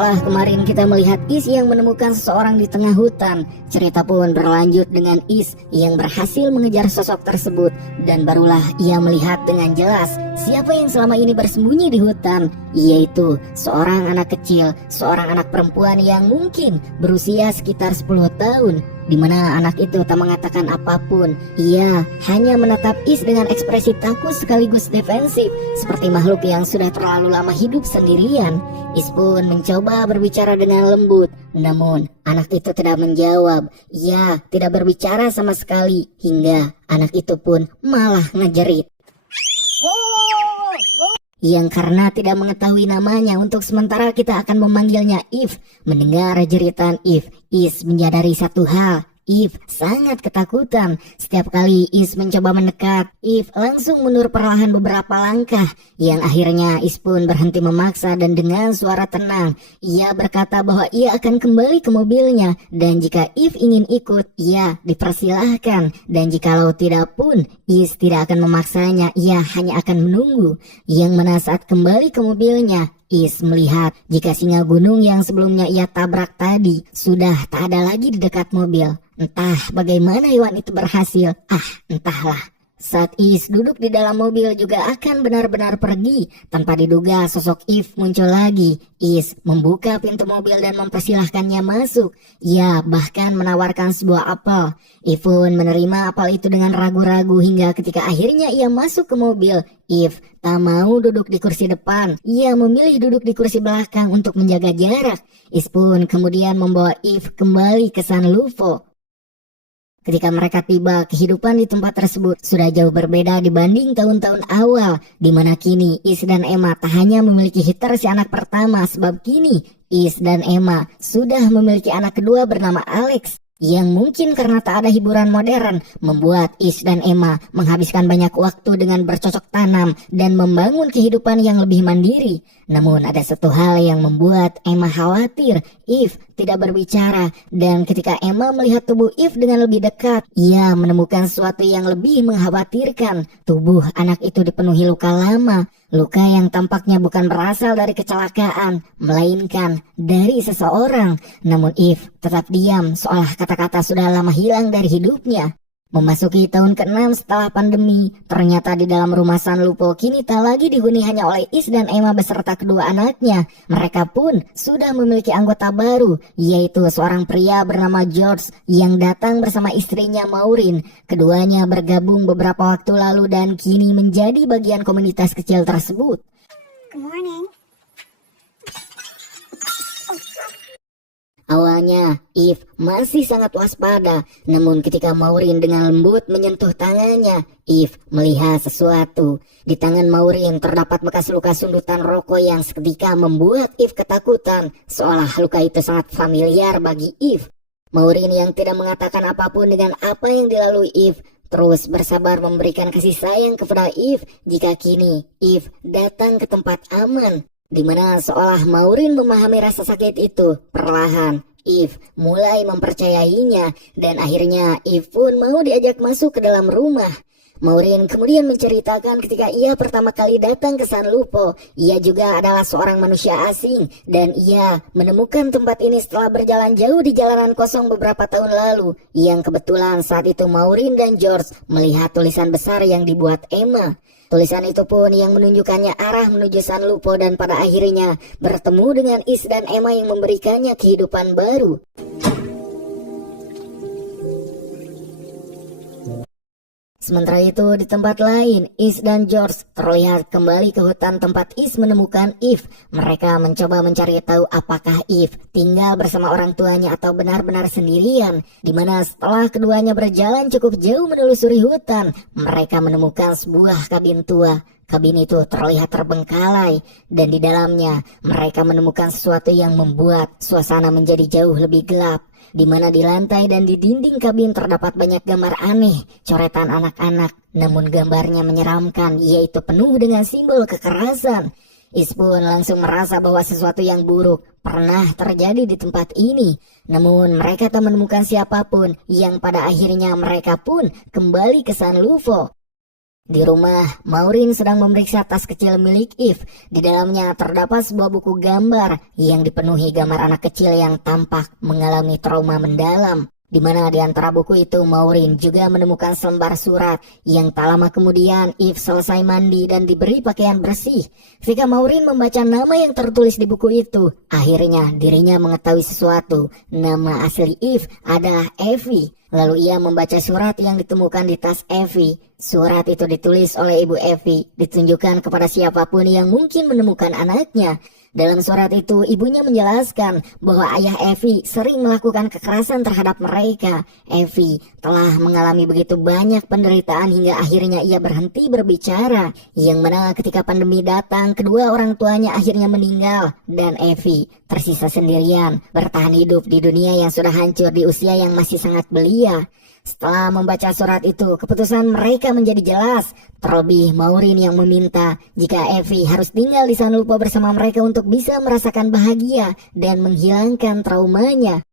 Setelah kemarin kita melihat Is yang menemukan seseorang di tengah hutan, cerita pun berlanjut dengan Is yang berhasil mengejar sosok tersebut, dan barulah ia melihat dengan jelas siapa yang selama ini bersembunyi di hutan, yaitu seorang anak kecil, seorang anak perempuan yang mungkin berusia sekitar 10 tahun, di mana anak itu tak mengatakan apapun. Ia hanya menatap Is dengan ekspresi takut sekaligus defensif, seperti makhluk yang sudah terlalu lama hidup sendirian. Is pun mencoba berbicara dengan lembut, namun anak itu tidak menjawab. Ia tidak berbicara sama sekali, hingga anak itu pun malah ngejerit. Yang karena tidak mengetahui namanya, untuk sementara kita akan memanggilnya If. Mendengar jeritan If, Is menyadari satu hal. If sangat ketakutan. Setiap kali Is mencoba mendekat, If langsung mundur perlahan beberapa langkah. Yang akhirnya Is pun berhenti memaksa, dan dengan suara tenang ia berkata bahwa ia akan kembali ke mobilnya, dan jika If ingin ikut, ia dipersilahkan, dan jikalau tidak pun Is tidak akan memaksanya, ia hanya akan menunggu. Yang mana saat kembali ke mobilnya, Is melihat jika singa gunung yang sebelumnya ia tabrak tadi sudah tak ada lagi di dekat mobil. Entah bagaimana hewan itu berhasil, entahlah. Saat Is duduk di dalam mobil juga akan benar-benar pergi, tanpa diduga sosok If muncul lagi. Is membuka pintu mobil dan mempersilahkannya masuk. Ia bahkan menawarkan sebuah apel. If pun menerima apel itu dengan ragu-ragu, hingga ketika akhirnya ia masuk ke mobil, If tak mau duduk di kursi depan. Ia memilih duduk di kursi belakang untuk menjaga jarak. Is pun kemudian membawa If kembali ke San Lupo. Ketika mereka tiba, kehidupan di tempat tersebut sudah jauh berbeda dibanding tahun-tahun awal, di mana kini Is dan Emma tak hanya memiliki hitter si anak pertama, sebab kini Is dan Emma sudah memiliki anak kedua bernama Alex, yang mungkin karena tak ada hiburan modern membuat Is dan Emma menghabiskan banyak waktu dengan bercocok tanam dan membangun kehidupan yang lebih mandiri. Namun ada satu hal yang membuat Emma khawatir. If tidak berbicara, dan ketika Emma melihat tubuh If dengan lebih dekat, ia menemukan sesuatu yang lebih mengkhawatirkan. Tubuh anak itu dipenuhi luka lama, luka yang tampaknya bukan berasal dari kecelakaan, melainkan dari seseorang. Namun If tetap diam, seolah kata-kata sudah lama hilang dari hidupnya. Memasuki tahun ke-6 setelah pandemi, ternyata di dalam rumah San Lupo kini tak lagi dihuni hanya oleh Is dan Emma beserta kedua anaknya. Mereka pun sudah memiliki anggota baru, yaitu seorang pria bernama George yang datang bersama istrinya Maureen. Keduanya bergabung beberapa waktu lalu dan kini menjadi bagian komunitas kecil tersebut. Good morning. Awalnya, If masih sangat waspada, namun ketika Maureen dengan lembut menyentuh tangannya, If melihat sesuatu. Di tangan Maureen terdapat bekas luka sundutan rokok yang seketika membuat If ketakutan, seolah luka itu sangat familiar bagi If. Maureen yang tidak mengatakan apapun dengan apa yang dilalui If, terus bersabar memberikan kasih sayang kepada If jika kini If datang ke tempat aman. Di mana seolah Maureen memahami rasa sakit itu, perlahan If mulai mempercayainya, dan akhirnya If pun mau diajak masuk ke dalam rumah. Maureen kemudian menceritakan ketika ia pertama kali datang ke San Lupo, ia juga adalah seorang manusia asing, dan ia menemukan tempat ini setelah berjalan jauh di jalanan kosong beberapa tahun lalu, yang kebetulan saat itu Maureen dan George melihat tulisan besar yang dibuat Emma. Tulisan itu pun yang menunjukkannya arah menuju San Lupo, dan pada akhirnya bertemu dengan Is dan Emma yang memberikannya kehidupan baru. Sementara itu di tempat lain, Is dan George terlihat kembali ke hutan tempat Is menemukan If. Mereka mencoba mencari tahu apakah If tinggal bersama orang tuanya atau benar-benar sendirian. Dimana setelah keduanya berjalan cukup jauh menelusuri hutan, mereka menemukan sebuah kabin tua. Kabin itu terlihat terbengkalai, dan di dalamnya mereka menemukan sesuatu yang membuat suasana menjadi jauh lebih gelap. Di mana di lantai dan di dinding kabin terdapat banyak gambar aneh, coretan anak-anak, namun gambarnya menyeramkan, yaitu penuh dengan simbol kekerasan. Is pun langsung merasa bahwa sesuatu yang buruk pernah terjadi di tempat ini. Namun mereka tak menemukan siapapun, yang pada akhirnya mereka pun kembali ke San Lupo. Di rumah, Maureen sedang memeriksa tas kecil milik Eve. Di dalamnya terdapat sebuah buku gambar yang dipenuhi gambar anak kecil yang tampak mengalami trauma mendalam. Di mana di antara buku itu Maureen juga menemukan selembar surat yang tak lama kemudian Eve selesai mandi dan diberi pakaian bersih. Ketika Maureen membaca nama yang tertulis di buku itu, akhirnya dirinya mengetahui sesuatu. Nama asli Eve adalah Evie. Lalu ia membaca surat yang ditemukan di tas Evie. Surat itu ditulis oleh ibu Evie, ditunjukkan kepada siapapun yang mungkin menemukan anaknya. Dalam surat itu, ibunya menjelaskan bahwa ayah Evie sering melakukan kekerasan terhadap mereka. Evie telah mengalami begitu banyak penderitaan hingga akhirnya ia berhenti berbicara. Yang mana ketika pandemi datang, kedua orang tuanya akhirnya meninggal. Dan Evie tersisa sendirian, bertahan hidup di dunia yang sudah hancur di usia yang masih sangat belia. Setelah membaca surat itu, keputusan mereka menjadi jelas. Terlebih Maureen yang meminta jika Evie harus tinggal di San Lupo bersama mereka untuk bisa merasakan bahagia dan menghilangkan traumanya.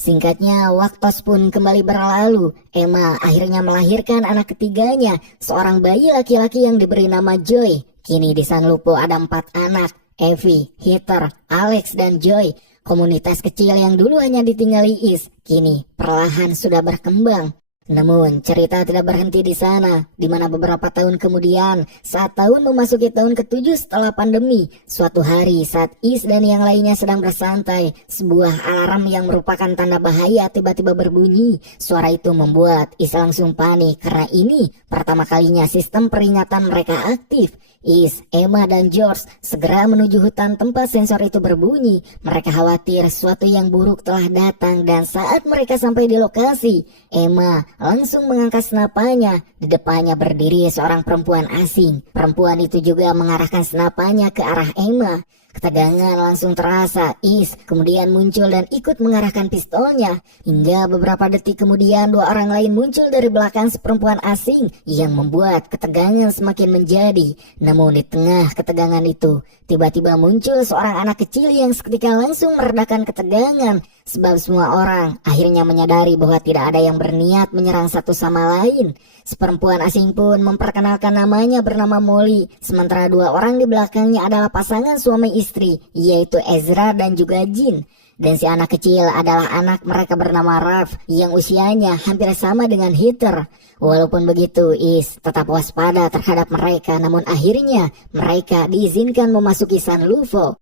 Singkatnya, waktu pun kembali berlalu. Emma akhirnya melahirkan anak ketiganya, seorang bayi laki-laki yang diberi nama Joy. Kini di San Lupo ada 4 anak, Evie, Heather, Alex, dan Joy. Komunitas kecil yang dulu hanya ditinggali Is, kini perlahan sudah berkembang. Namun cerita tidak berhenti di sana, di mana beberapa tahun kemudian, saat tahun memasuki tahun ke-7 setelah pandemi, suatu hari saat Is dan yang lainnya sedang bersantai, sebuah alarm yang merupakan tanda bahaya tiba-tiba berbunyi. Suara itu membuat Is langsung panik karena ini pertama kalinya sistem peringatan mereka aktif. Is, Emma, dan George segera menuju hutan tempat sensor itu berbunyi. Mereka khawatir sesuatu yang buruk telah datang dan saat mereka sampai di lokasi, Emma langsung mengangkat senapanya. Di depannya berdiri seorang perempuan asing. Perempuan itu juga mengarahkan senapanya ke arah Emma. Ketegangan langsung terasa. Is kemudian muncul dan ikut mengarahkan pistolnya. Hingga beberapa detik kemudian 2 orang lain muncul dari belakang si perempuan asing yang membuat ketegangan semakin menjadi. Namun di tengah ketegangan itu, tiba-tiba muncul seorang anak kecil yang seketika langsung meredakan ketegangan. Sebab semua orang akhirnya menyadari bahwa tidak ada yang berniat menyerang satu sama lain. Si perempuan asing pun memperkenalkan namanya bernama Molly. Sementara 2 orang di belakangnya adalah pasangan suami istri, yaitu Ezra dan juga Jin. Dan si anak kecil adalah anak mereka bernama Ralph yang usianya hampir sama dengan Heather. Walaupun begitu, Is tetap waspada terhadap mereka, namun akhirnya mereka diizinkan memasuki San Lupo.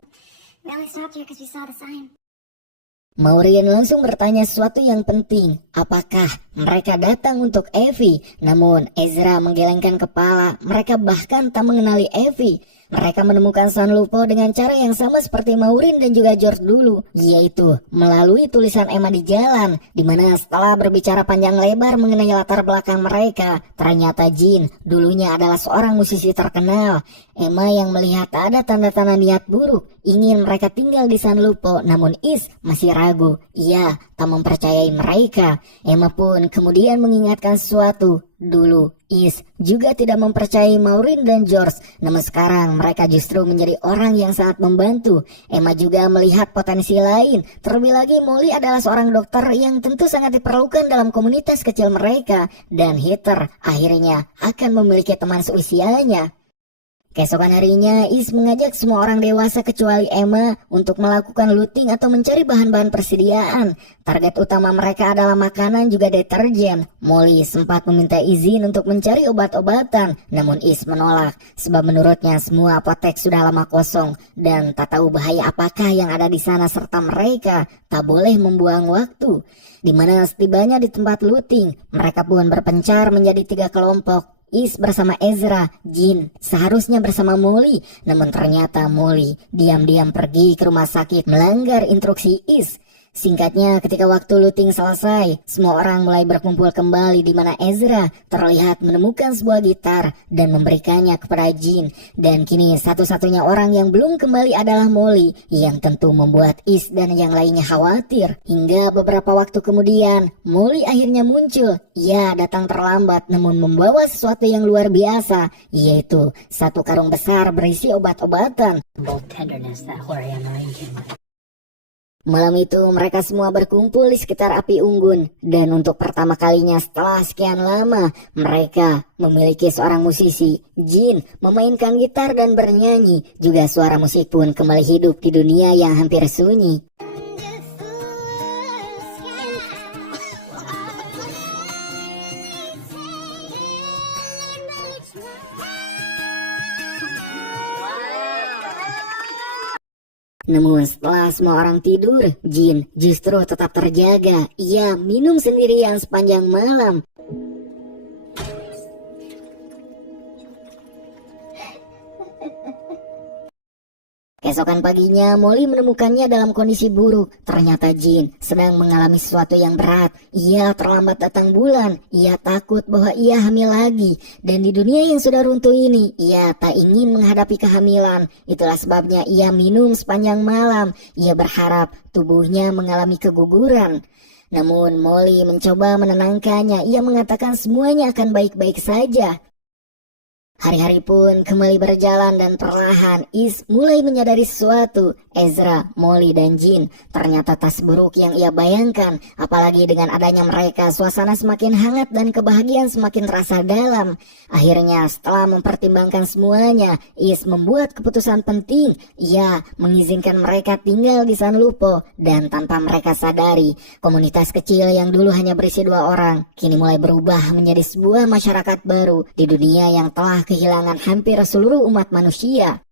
Maureen langsung bertanya sesuatu yang penting, apakah mereka datang untuk Evie? Namun Ezra menggelengkan kepala, mereka bahkan tak mengenali Evie. Mereka menemukan San Lupo dengan cara yang sama seperti Maureen dan juga George dulu, yaitu melalui tulisan Emma di jalan, di mana setelah berbicara panjang lebar mengenai latar belakang mereka, ternyata Jin dulunya adalah seorang musisi terkenal. Emma yang melihat ada tanda-tanda niat buruk, ingin mereka tinggal di San Lupo, namun Is masih ragu. Ia tak mempercayai mereka. Emma pun kemudian mengingatkan sesuatu. Dulu, Is juga tidak mempercayai Maureen dan George, namun sekarang mereka justru menjadi orang yang sangat membantu. Emma juga melihat potensi lain. Terlebih lagi Molly adalah seorang dokter yang tentu sangat diperlukan dalam komunitas kecil mereka. Dan Heather akhirnya akan memiliki teman seusianya. Keesokan harinya, Is mengajak semua orang dewasa kecuali Emma untuk melakukan looting atau mencari bahan-bahan persediaan. Target utama mereka adalah makanan juga deterjen. Molly sempat meminta izin untuk mencari obat-obatan, namun Is menolak sebab menurutnya semua apotek sudah lama kosong dan tak tahu bahaya apakah yang ada di sana serta mereka tak boleh membuang waktu. Di mana setibanya di tempat looting, mereka pun berpencar menjadi 3 kelompok. Is bersama Ezra, Jin seharusnya bersama Molly, namun ternyata Molly diam-diam pergi ke rumah sakit melanggar instruksi Is. Singkatnya, ketika waktu looting selesai, semua orang mulai berkumpul kembali di mana Ezra terlihat menemukan sebuah gitar dan memberikannya kepada Jin. Dan kini satu-satunya orang yang belum kembali adalah Molly, yang tentu membuat Is dan yang lainnya khawatir. Hingga beberapa waktu kemudian, Molly akhirnya muncul. Ia datang terlambat namun membawa sesuatu yang luar biasa, yaitu 1 karung besar berisi obat-obatan. Malam itu mereka semua berkumpul di sekitar api unggun, dan untuk pertama kalinya setelah sekian lama mereka memiliki seorang musisi. Jin memainkan gitar dan bernyanyi, juga suara musik pun kembali hidup di dunia yang hampir sunyi. Namun setelah semua orang tidur, Jin justru tetap terjaga. Ia minum sendirian sepanjang malam. Keesokan paginya, Molly menemukannya dalam kondisi buruk. Ternyata Jin sedang mengalami sesuatu yang berat. Ia terlambat datang bulan. Ia takut bahwa ia hamil lagi. Dan di dunia yang sudah runtuh ini, ia tak ingin menghadapi kehamilan. Itulah sebabnya ia minum sepanjang malam. Ia berharap tubuhnya mengalami keguguran. Namun Molly mencoba menenangkannya. Ia mengatakan semuanya akan baik-baik saja. Hari-hari pun kembali berjalan dan perlahan Is mulai menyadari sesuatu. Ezra, Molly, dan Jin ternyata tak seburuk yang ia bayangkan. Apalagi dengan adanya mereka, suasana semakin hangat dan kebahagiaan semakin terasa dalam. Akhirnya setelah mempertimbangkan semuanya, Is membuat keputusan penting. Ia mengizinkan mereka tinggal di San Lupo. Dan tanpa mereka sadari, komunitas kecil yang dulu hanya berisi 2 orang kini mulai berubah menjadi sebuah masyarakat baru di dunia yang telah kehilangan hampir seluruh umat manusia.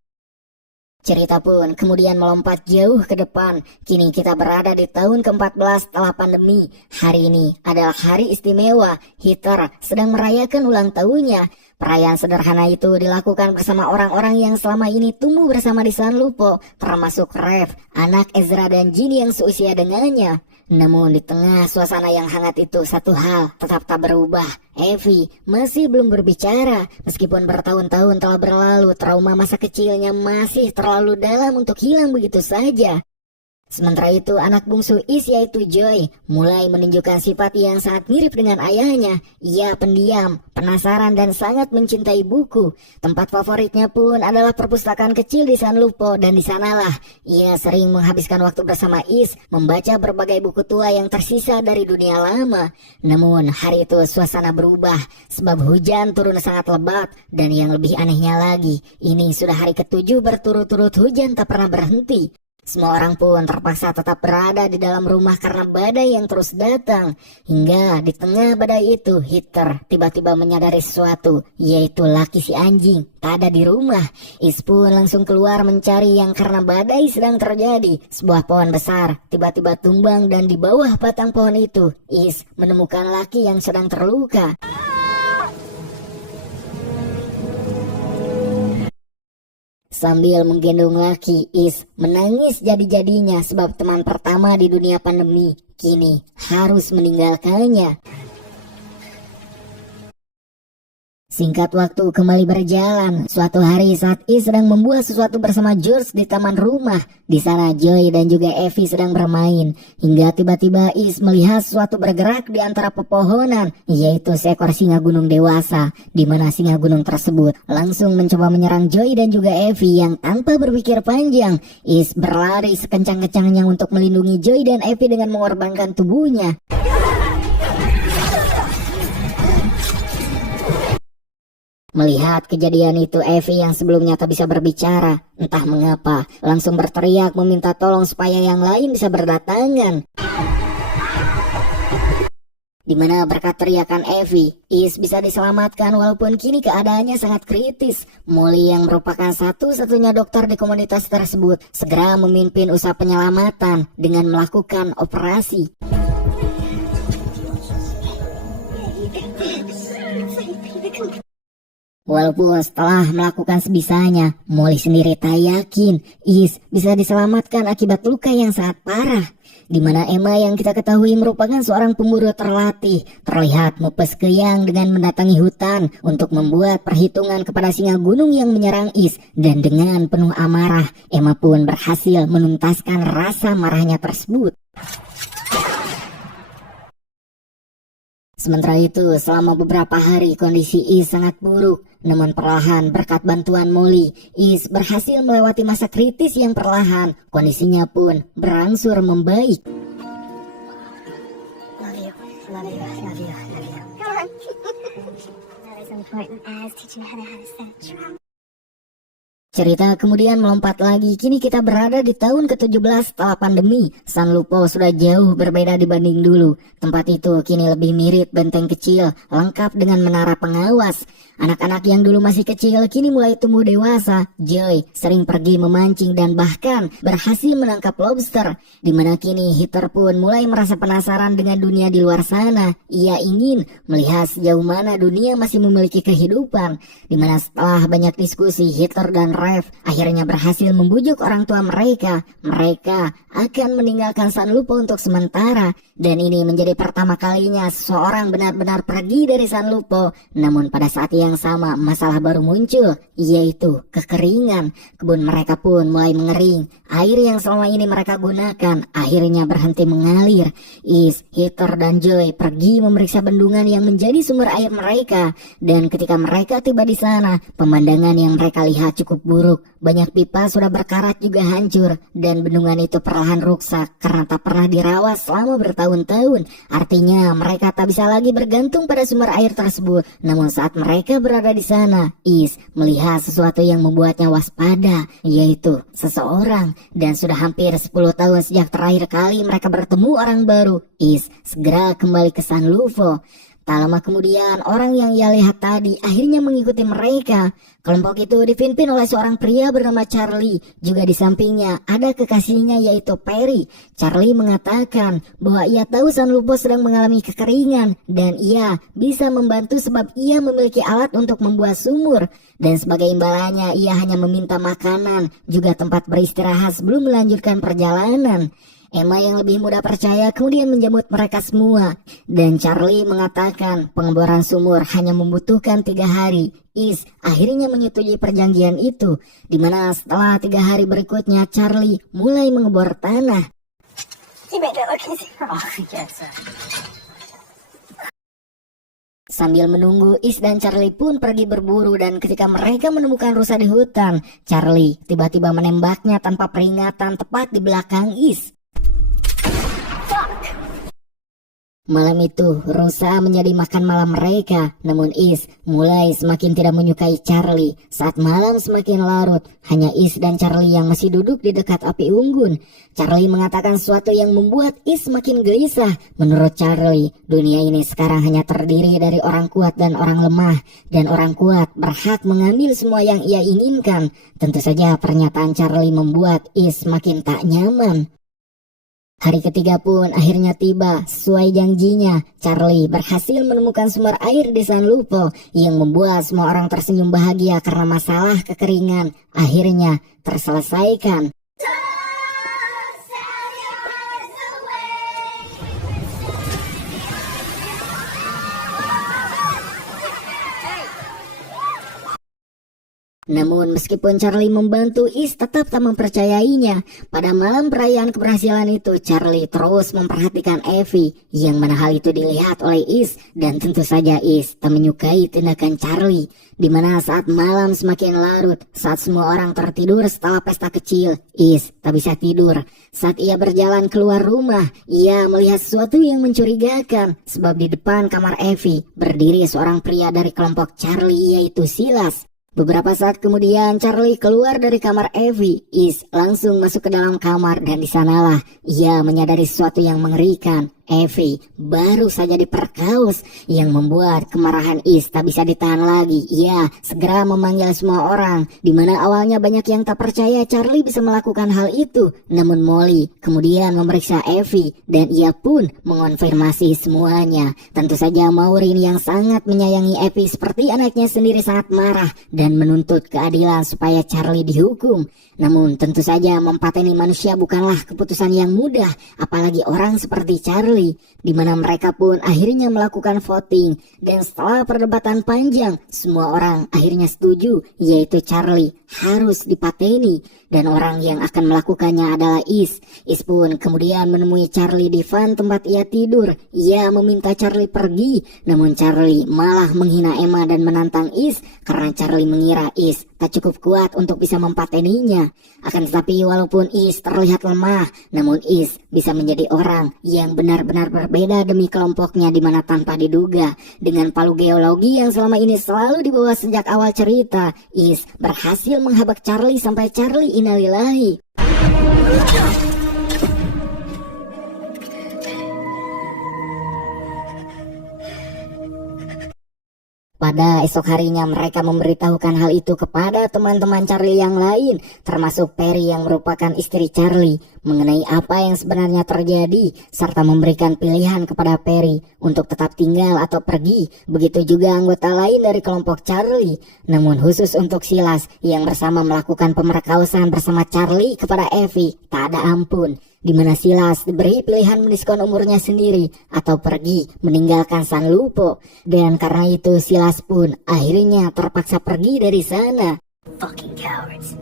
Cerita pun kemudian melompat jauh ke depan. Kini kita berada di tahun ke-14 setelah pandemi. Hari ini adalah hari istimewa. Heather sedang merayakan ulang tahunnya. Perayaan sederhana itu dilakukan bersama orang-orang yang selama ini tumbuh bersama di San Lupo, termasuk Rev, anak Ezra dan Jin yang seusia dengannya. Namun di tengah suasana yang hangat itu, satu hal tetap tak berubah. Evie masih belum berbicara. Meskipun bertahun-tahun telah berlalu, trauma masa kecilnya masih terlalu dalam untuk hilang begitu saja. Sementara itu anak bungsu Is yaitu Joy mulai menunjukkan sifat yang sangat mirip dengan ayahnya. Ia pendiam, penasaran dan sangat mencintai buku. Tempat favoritnya pun adalah perpustakaan kecil di San Lupo, dan di sanalah ia sering menghabiskan waktu bersama Is membaca berbagai buku tua yang tersisa dari dunia lama. Namun hari itu suasana berubah sebab hujan turun sangat lebat, dan yang lebih anehnya lagi, ini sudah hari ke-7 berturut-turut hujan tak pernah berhenti. Semua orang pun terpaksa tetap berada di dalam rumah karena badai yang terus datang. Hingga di tengah badai itu, Heather tiba-tiba menyadari sesuatu, yaitu Lucky si anjing tak ada di rumah. Is pun langsung keluar mencari yang karena badai sedang terjadi. Sebuah pohon besar tiba-tiba tumbang dan di bawah batang pohon itu, Is menemukan Lucky yang sedang terluka. Sambil menggendong Lucky, Is menangis jadi-jadinya sebab teman pertama di dunia pandemi kini harus meninggalkannya. Singkat waktu kembali berjalan. Suatu hari saat Is sedang membuat sesuatu bersama George di taman rumah. Di sana Joy dan juga Evie sedang bermain. Hingga tiba-tiba Is melihat sesuatu bergerak di antara pepohonan, yaitu seekor singa gunung dewasa. Di mana singa gunung tersebut langsung mencoba menyerang Joy dan juga Evie yang tanpa berpikir panjang. Is berlari sekencang-kencangnya untuk melindungi Joy dan Evie dengan mengorbankan tubuhnya. Melihat kejadian itu, Evie yang sebelumnya tak bisa berbicara, entah mengapa, langsung berteriak meminta tolong supaya yang lain bisa berdatangan. Di mana berkat teriakan Evie, Is bisa diselamatkan walaupun kini keadaannya sangat kritis. Molly yang merupakan satu-satunya dokter di komunitas tersebut segera memimpin usaha penyelamatan dengan melakukan operasi. Walaupun setelah melakukan sebisanya, Molly sendiri tak yakin Is bisa diselamatkan akibat luka yang sangat parah. Di mana Emma yang kita ketahui merupakan seorang pemburu terlatih, terlihat mupes keyang dengan mendatangi hutan untuk membuat perhitungan kepada singa gunung yang menyerang Is. Dan dengan penuh amarah, Emma pun berhasil menuntaskan rasa marahnya tersebut. Sementara itu, selama beberapa hari kondisi Is sangat buruk. Namun perlahan berkat bantuan Molly, Is berhasil melewati masa kritis yang perlahan. Kondisinya pun berangsur membaik. Love you. Love you. Love you. Love you. Come on. Not as important as teaching Heather how to set. Cerita kemudian melompat lagi, kini kita berada di tahun ke-17 setelah pandemi. San Lupo sudah jauh berbeda dibanding dulu. Tempat itu kini lebih mirip benteng kecil, lengkap dengan menara pengawas. Anak-anak yang dulu masih kecil kini mulai tumbuh dewasa. Joy sering pergi memancing dan bahkan berhasil menangkap lobster. Dimana kini Heather pun mulai merasa penasaran dengan dunia di luar sana. Ia ingin melihat sejauh mana dunia masih memiliki kehidupan. Dimana setelah banyak diskusi, Heather dan Rev akhirnya berhasil membujuk orang tua mereka. Mereka akan meninggalkan San Lupo untuk sementara. Dan ini menjadi pertama kalinya seseorang benar-benar pergi dari San Lupo. Namun pada saat yang sama masalah baru muncul, yaitu kekeringan. Kebun mereka pun mulai mengering. Air yang selama ini mereka gunakan akhirnya berhenti mengalir. Is, Heather dan Joy pergi memeriksa bendungan yang menjadi sumber air mereka. Dan ketika mereka tiba di sana, pemandangan yang mereka lihat cukup buruk. Banyak pipa sudah berkarat juga hancur. Dan bendungan itu perlahan rusak karena tak pernah dirawat selama bertahun-tahun. Artinya mereka tak bisa lagi bergantung pada sumber air tersebut. Namun saat mereka berada di sana, Is melihat sesuatu yang membuatnya waspada, yaitu seseorang. Dan sudah hampir 10 tahun sejak terakhir kali mereka bertemu orang baru, Is segera kembali ke San Lupo. Tak lama kemudian, orang yang ia lihat tadi akhirnya mengikuti mereka. Kelompok itu dipimpin oleh seorang pria bernama Charlie. Juga di sampingnya ada kekasihnya yaitu Perry. Charlie mengatakan bahwa ia tahu San Lupo sedang mengalami kekeringan dan ia bisa membantu sebab ia memiliki alat untuk membuat sumur. Dan sebagai imbalannya ia hanya meminta makanan, juga tempat beristirahat sebelum melanjutkan perjalanan. Emma yang lebih mudah percaya kemudian menjemput mereka semua. Dan Charlie mengatakan pengeboran sumur hanya membutuhkan 3 hari. Is akhirnya menyetujui perjanjian itu. Dimana setelah 3 hari berikutnya Charlie mulai mengebor tanah. Sambil menunggu, Is dan Charlie pun pergi berburu dan ketika mereka menemukan rusa di hutan, Charlie tiba-tiba menembaknya tanpa peringatan tepat di belakang Is. Malam itu, rusa menjadi makan malam mereka. Namun Is mulai semakin tidak menyukai Charlie. Saat malam semakin larut, hanya Is dan Charlie yang masih duduk di dekat api unggun. Charlie mengatakan sesuatu yang membuat Is semakin gelisah. Menurut Charlie, dunia ini sekarang hanya terdiri dari orang kuat dan orang lemah. Dan orang kuat berhak mengambil semua yang ia inginkan. Tentu saja pernyataan Charlie membuat Is semakin tak nyaman. Hari ketiga pun akhirnya tiba. Sesuai janjinya, Charlie berhasil menemukan sumber air di San Lupo yang membuat semua orang tersenyum bahagia karena masalah kekeringan akhirnya terselesaikan. Namun meskipun Charlie membantu, Is tetap tak mempercayainya. Pada malam perayaan keberhasilan itu, Charlie terus memperhatikan Evie, yang mana hal itu dilihat oleh Is. Dan tentu saja Is tak menyukai tindakan Charlie. Dimana saat malam semakin larut, saat semua orang tertidur setelah pesta kecil, Is tak bisa tidur. Saat ia berjalan keluar rumah, ia melihat sesuatu yang mencurigakan. Sebab di depan kamar Evie berdiri seorang pria dari kelompok Charlie, yaitu Silas. Beberapa saat kemudian Charlie keluar dari kamar Evie. Is langsung masuk ke dalam kamar dan di sanalah ia menyadari sesuatu yang mengerikan. Evie baru saja diperkaus, yang membuat kemarahan Is tak bisa ditahan lagi. Ia segera memanggil semua orang, dimana awalnya banyak yang tak percaya Charlie bisa melakukan hal itu. Namun Molly kemudian memeriksa Evie dan ia pun mengonfirmasi semuanya. Tentu saja Maureen yang sangat menyayangi Evie seperti anaknya sendiri sangat marah dan menuntut keadilan supaya Charlie dihukum. Namun tentu saja mempateni manusia bukanlah keputusan yang mudah, apalagi orang seperti Charlie. Di mana mereka pun akhirnya melakukan voting. Dan setelah perdebatan panjang, semua orang akhirnya setuju, yaitu Charlie harus dipateni, dan orang yang akan melakukannya adalah Is. Is pun kemudian menemui Charlie di van tempat ia tidur. Ia meminta Charlie pergi, namun Charlie malah menghina Emma dan menantang Is karena Charlie mengira Is tak cukup kuat untuk bisa mempateninya. Akan tetapi walaupun Is terlihat lemah, namun Is bisa menjadi orang yang benar-benar berbeda demi kelompoknya, di mana tanpa diduga dengan palu geologi yang selama ini selalu dibawa sejak awal cerita, Is berhasil menghabak Charlie sampai Charlie innalillahi. Pada esok harinya mereka memberitahukan hal itu kepada teman-teman Charlie yang lain, termasuk Perry yang merupakan istri Charlie, mengenai apa yang sebenarnya terjadi, serta memberikan pilihan kepada Perry untuk tetap tinggal atau pergi. Begitu juga anggota lain dari kelompok Charlie. Namun khusus untuk Silas yang bersama melakukan pemerkosaan bersama Charlie kepada Evie, tak ada ampun, di mana Silas diberi pilihan mendiskon umurnya sendiri atau pergi meninggalkan San Lupo. Dan karena itu Silas pun akhirnya terpaksa pergi dari sana. Fucking cowards.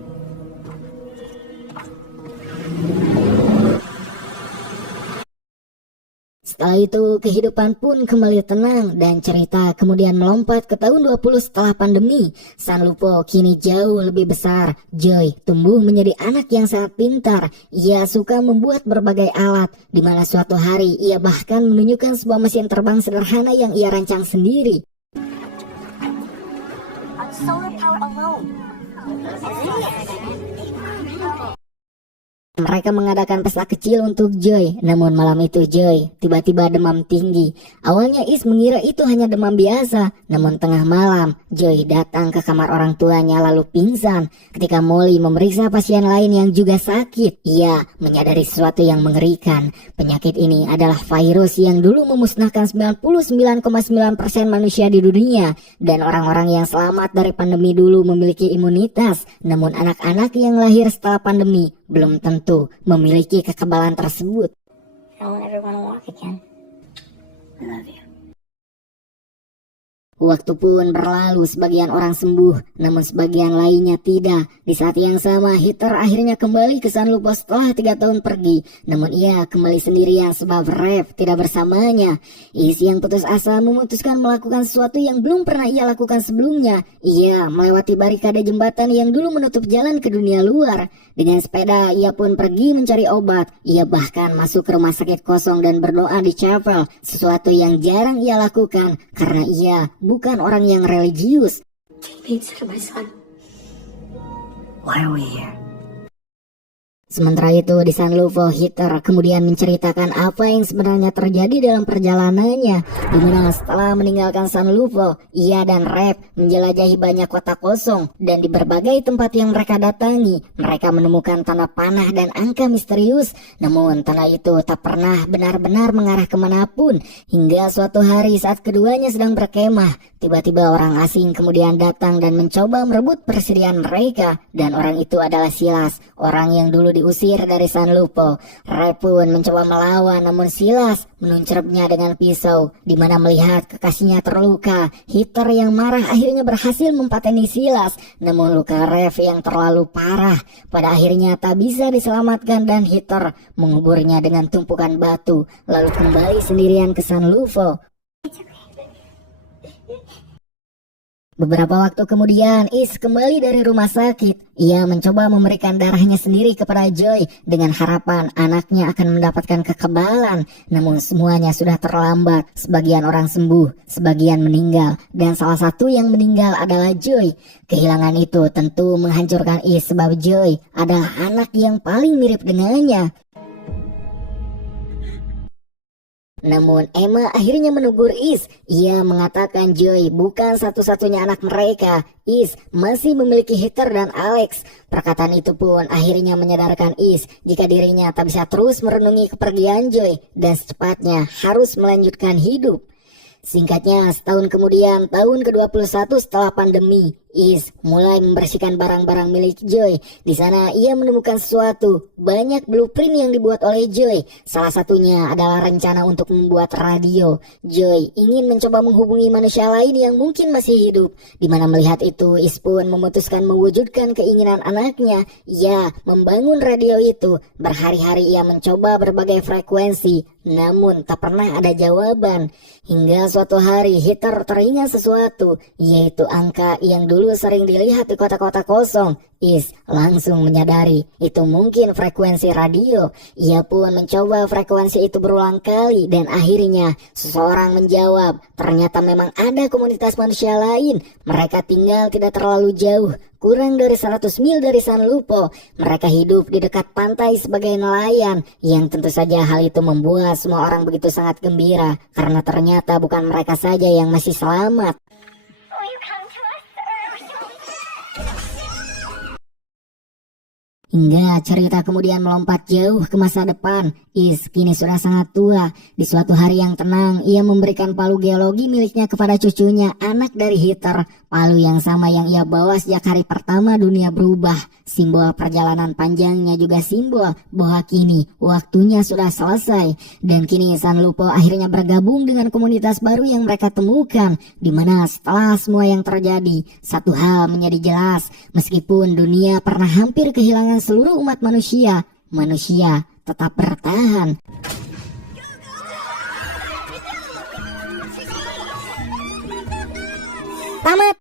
Setelah itu kehidupan pun kembali tenang dan cerita kemudian melompat ke tahun 20 setelah pandemi. San Lupo kini jauh lebih besar. Joy tumbuh menjadi anak yang sangat pintar. Ia suka membuat berbagai alat, di mana suatu hari ia bahkan menunjukkan sebuah mesin terbang sederhana yang ia rancang sendiri. On solar power alone. Mereka mengadakan pesta kecil untuk Joy, namun malam itu Joy tiba-tiba demam tinggi. Awalnya Is mengira itu hanya demam biasa, namun tengah malam Joy datang ke kamar orang tuanya lalu pingsan. Ketika Molly memeriksa pasien lain yang juga sakit, ia menyadari sesuatu yang mengerikan. Penyakit ini adalah virus yang dulu memusnahkan 99,9% manusia di dunia, dan orang-orang yang selamat dari pandemi dulu memiliki imunitas. Namun anak-anak yang lahir setelah pandemi belum tentu memiliki kekebalan tersebut. I won't ever want to walk again. I love you. Waktu pun berlalu, sebagian orang sembuh, namun sebagian lainnya tidak. Di saat yang sama, Heather akhirnya kembali ke San Lupo setelah 3 tahun pergi. Namun ia kembali sendirian sebab Rev tidak bersamanya. Is yang putus asa memutuskan melakukan sesuatu yang belum pernah ia lakukan sebelumnya. Ia melewati barikade jembatan yang dulu menutup jalan ke dunia luar. Dengan sepeda, ia pun pergi mencari obat. Ia bahkan masuk ke rumah sakit kosong dan berdoa di chapel, sesuatu yang jarang ia lakukan karena ia bukan orang yang religius. Take me instead of my son. Why are we here? Sementara itu di San Lupo, Heather kemudian menceritakan apa yang sebenarnya terjadi dalam perjalanannya, di mana setelah meninggalkan San Lupo, ia dan Rev menjelajahi banyak kota kosong, dan di berbagai tempat yang mereka datangi, mereka menemukan tanda panah dan angka misterius. Namun tanah itu tak pernah benar-benar mengarah kemanapun, hingga suatu hari saat keduanya sedang berkemah, tiba-tiba orang asing kemudian datang dan mencoba merebut persediaan mereka, dan orang itu adalah Silas, orang yang dulu diusir dari San Lupo. Rev pun mencoba melawan, namun Silas menuncerapnya dengan pisau, di mana melihat kekasihnya terluka, Heather yang marah akhirnya berhasil mempateni Silas. Namun luka Rev yang terlalu parah pada akhirnya tak bisa diselamatkan, dan Heather menguburnya dengan tumpukan batu, lalu kembali sendirian ke San Lupo. Beberapa waktu kemudian, Is kembali dari rumah sakit. Ia mencoba memberikan darahnya sendiri kepada Joy dengan harapan anaknya akan mendapatkan kekebalan. Namun semuanya sudah terlambat. Sebagian orang sembuh, sebagian meninggal, dan salah satu yang meninggal adalah Joy. Kehilangan itu tentu menghancurkan Is sebab Joy adalah anak yang paling mirip dengannya. Namun Emma akhirnya menegur Is. Ia mengatakan Joy bukan satu-satunya anak mereka. Is masih memiliki Heather dan Alex. Perkataan itu pun akhirnya menyadarkan Is jika dirinya tak bisa terus merenungi kepergian Joy dan secepatnya harus melanjutkan hidup. Singkatnya, setahun kemudian, tahun ke-21 setelah pandemi, Is mulai membersihkan barang-barang milik Joy. Di sana ia menemukan sesuatu, banyak blueprint yang dibuat oleh Joy. Salah satunya adalah rencana untuk membuat radio. Joy ingin mencoba menghubungi manusia lain yang mungkin masih hidup. Di mana melihat itu, Is pun memutuskan mewujudkan keinginan anaknya. Ia membangun radio itu. Berhari-hari ia mencoba berbagai frekuensi, namun tak pernah ada jawaban. Hingga suatu hari Hitler teringat sesuatu, yaitu angka yang dulu sering dilihat di kota-kota kosong. Is langsung menyadari itu mungkin frekuensi radio. Ia pun mencoba frekuensi itu berulang kali dan akhirnya seseorang menjawab. Ternyata memang ada komunitas manusia lain. Mereka tinggal tidak terlalu jauh, kurang dari 100 mil dari San Lupo. Mereka hidup di dekat pantai sebagai nelayan, yang tentu saja hal itu membuat semua orang begitu sangat gembira karena ternyata bukan mereka saja yang masih selamat. Will you come to us, Hingga cerita kemudian melompat jauh ke masa depan. Is kini sudah sangat tua. Di suatu hari yang tenang, ia memberikan palu geologi miliknya kepada cucunya, anak dari Hitler. Palu yang sama yang ia bawa sejak hari pertama dunia berubah. Simbol perjalanan panjangnya juga simbol bahwa kini waktunya sudah selesai. Dan kini San Lupo akhirnya bergabung dengan komunitas baru yang mereka temukan. Di mana setelah semua yang terjadi, satu hal menjadi jelas. Meskipun dunia pernah hampir kehilangan seluruh umat manusia, manusia tetap bertahan. Tamat.